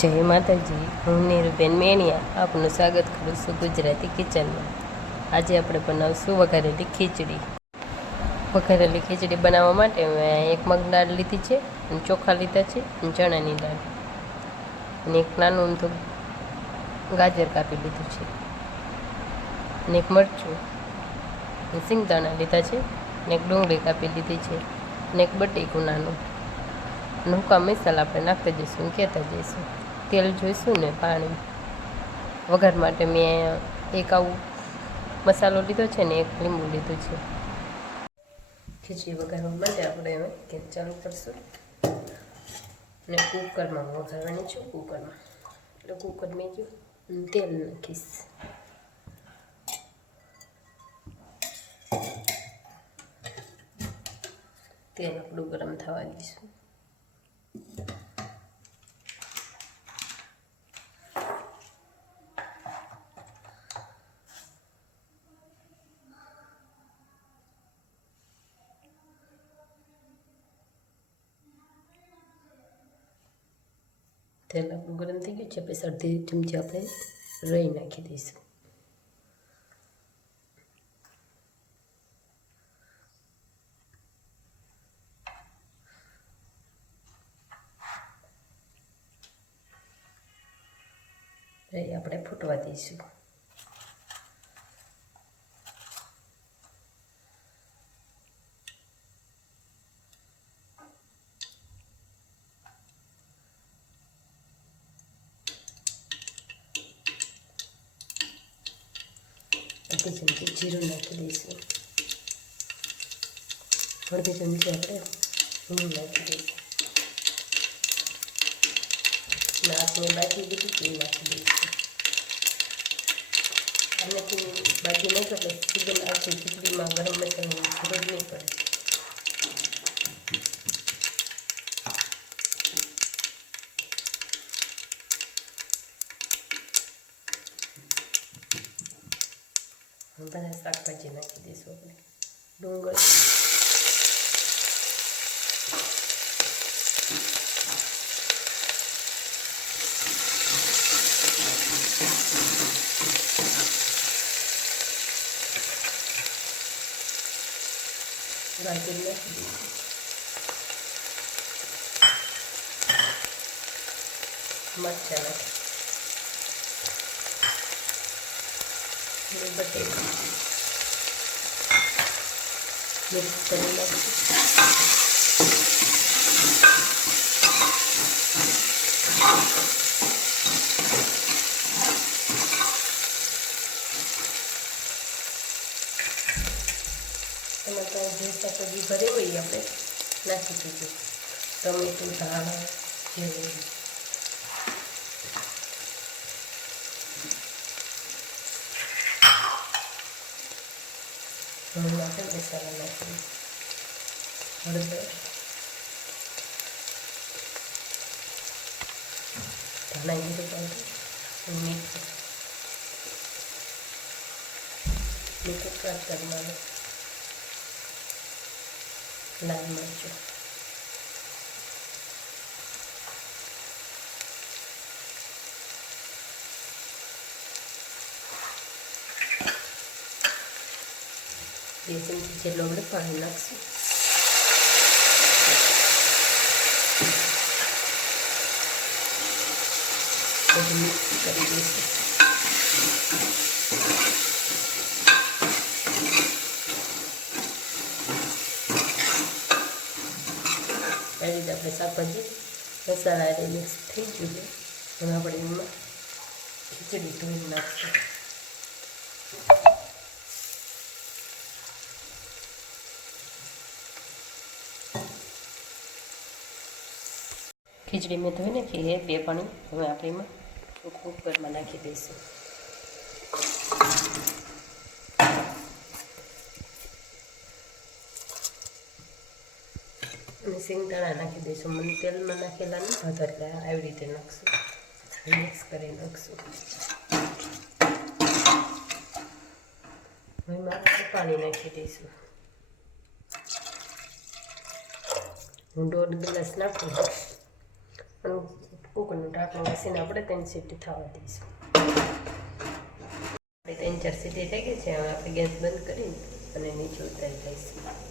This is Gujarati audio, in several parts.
જય માતાજી, હું નીરુબેન મેણિયા આપનું સ્વાગત કરું છું ગુજરાતી કિચનમાં. આજે આપણે બનાવશું વઘારેલી ખીચડી. વઘારેલી ખીચડી બનાવવા માટે મેં એક મગ દાળ લીધી છે, અને ચોખા લીધા છે, અને ચણાની દાળ, અને એક નાનું અમથું ગાજર કાપી લીધું છે, અને એક મરચું, અને સિંગદાણા લીધા છે, અને એક ડુંગળી કાપી લીધી છે, અને એક બટેકું નાનું, અને હુકા મસાલા આપણે નાખતા જઈશું, કહેતા જઈશું. તેલ જોઈશું ને પાણી. વઘાર માટે મેં એક આવું મસાલો લીધો છે ને એક લીંબુ લીધું છે. ખીચડી વઘારવા માટે આપણે હવે ગેસ ચાલુ કરશું ને કુકરમાં વઘારવાની છું. કુકરમાં એટલે કુકર મેં જો તેલ નાખીશ. તેલ આપણું ગરમ થવા દઈશું. તેલ આપણું ગરમ થઈ ગયું છે. પછી અડધી ચમચી આપણે રાઈ નાખી દઈશું. રાઈ આપણે ફૂટવા દઈશું. અડધી ચમચી જીરું નાખી દઈશું. અડધી ચમચી આપણે હિંગ નાખી દઈશું. નાકને બાકી દીધી એ નાખી દઈશું. આનાથી બાકી નહીં કરે સુગંધ આવશે. ખીચડીમાં ગરમ મસાલાની જરૂર નહીં પડે. બધા શાકભાજી નાખી દઈશું આપણે. ડુંગળી, ગાજર નાખી દઈશું. મરચાં નાખી બટેકા મિક્સ કરી નાખીશું. એમાં તો જે શાકભાજી ભરી હોય આપણે નાખી દઈશું. ટમેટું, ધાણા, જીરું. હવે આપણે મસાલા નાખીએ. હળદર, ધાણા જીરું પાવડર, મીઠું, સ્વાદ કરવાનું, લાલ મરચું, બે ચમચી જેટલું આપણે પાણી નાખશું. બધું મિક્સ કરી દઈશું. આ રીતે આપણે શાકભાજી મસાલા મિક્સ થઈ ગયું છે. હવે આપણે એમાં ખીચડી ધોઈ નાખશું. ખીચડી મેં ધોઈ નાખી બે પાણી. હવે આપણે એમાં કુકરમાં નાખી દઈશું. અને સિંગદાણા નાખી દઈશું. મને તેલમાં નાખેલા નથી ભાવતા એટલે આવી રીતે નાખશું. મિક્સ કરી નાખશું. હવે આપણે પાણી નાખી દઈશું. હું 1.5 ગ્લાસ નાખું. કુકરનું ઢાંકણું ઘસીને આપણે 3 સીટી થવા દઈશું. 3-4 સીટી થઈ ગઈ છે. હવે આપણે ગેસ બંધ કરીને અને નીચે ઉતારી દઈશું.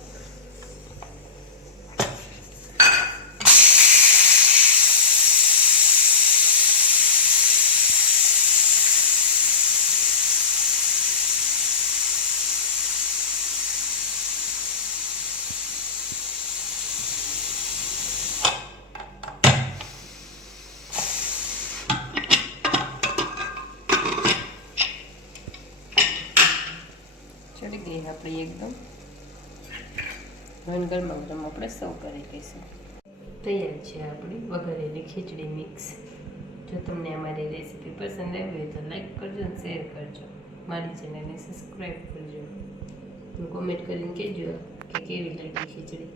ચડી ગઈ આપણી એકદમ. હવે ગરમા ગરમ આપણે સર્વ કરી દઈશું. તૈયાર છે આપણી વઘારેલી ખીચડી મિક્સ. જો તમને અમારી રેસીપી પસંદ આવી હોય તો લાઈક કરજો અને શેર કરજો. મારી ચેનલને સબસ્ક્રાઈબ કરજો. કોમેન્ટ કરીને કહેજો કે કેવી લાગી ખીચડી.